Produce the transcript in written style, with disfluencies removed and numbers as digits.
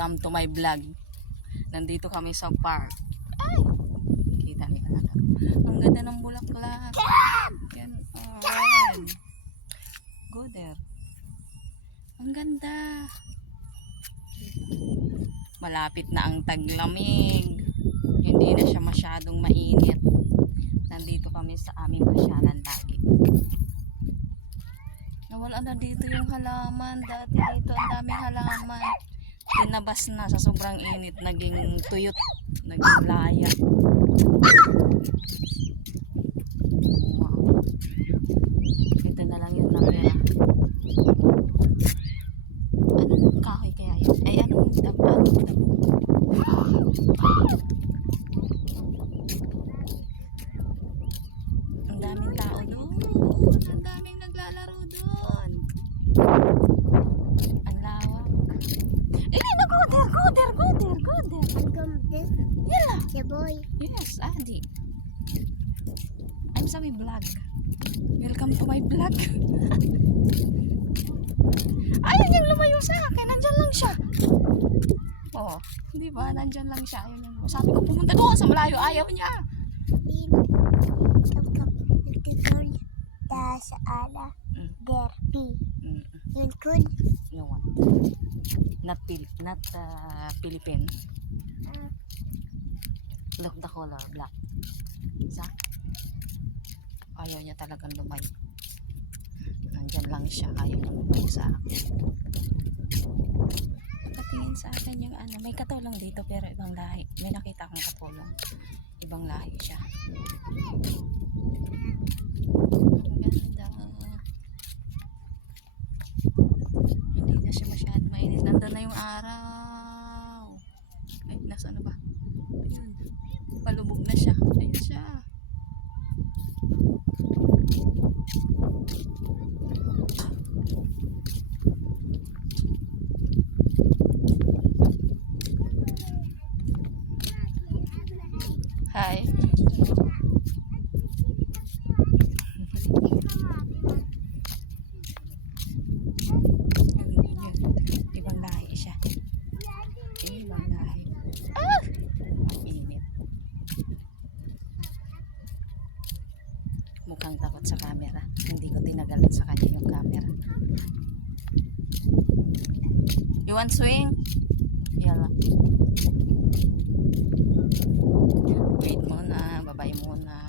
Welcome to my vlog. Nandito kami sa park. Ay! Kita nila. Ang ganda ng bulaklak. Yan. Oh, go there. Ang ganda. Malapit na ang taglamig. Hindi na siya masyadong mainit. Nandito kami sa aming pasyalan lagi. Nawala na dito yung halaman. Dati dito ang daming halaman. Tinabas na sa sobrang init. Naging tuyot. Naging laya. Wow. Ito na lang yung natira. Anong kahoy kaya yun? Ay, anong dabo? Ang daming tao doon. Ang daming naglalaro doon. Ang lawak. Eh, go there. Welcome this Yeah. the boy. Yes, Adi. I'm sa my vlog. Welcome to my vlog. Ayaw niyang lumayo sa akin. Nandyan lang siya. Oo. Di ba? Nandyan lang siya. Ayaw niyang lumayo. Sabi ko pumunta doon sa malayo. Ayaw niya. Da sa ala der pi. Mm. Yun kun. No one. Not Philippine. Look the color. Black. Isa. Ayaw niya talagang lumayo. Nandyan lang siya. Ayaw niya lumayo sa akin. Nakatingin sa akin yung ano. May katulong dito pero ibang lahi. May nakita akong katulong. Ibang lahi siya. Ang ganda. Hindi na siya masyadong mainit. Nandun na yung araw. Ay, nasa ano ba? Ayun. Palubog na siya. Ayun siya. Hi. Ibang lahi siya. Ibang lahi. Ah! Ang init. Mukhang takot sa camera. Hindi ko tinagalan sa kanya yung camera. You want swing? Yala. Wait muna. Babay muna.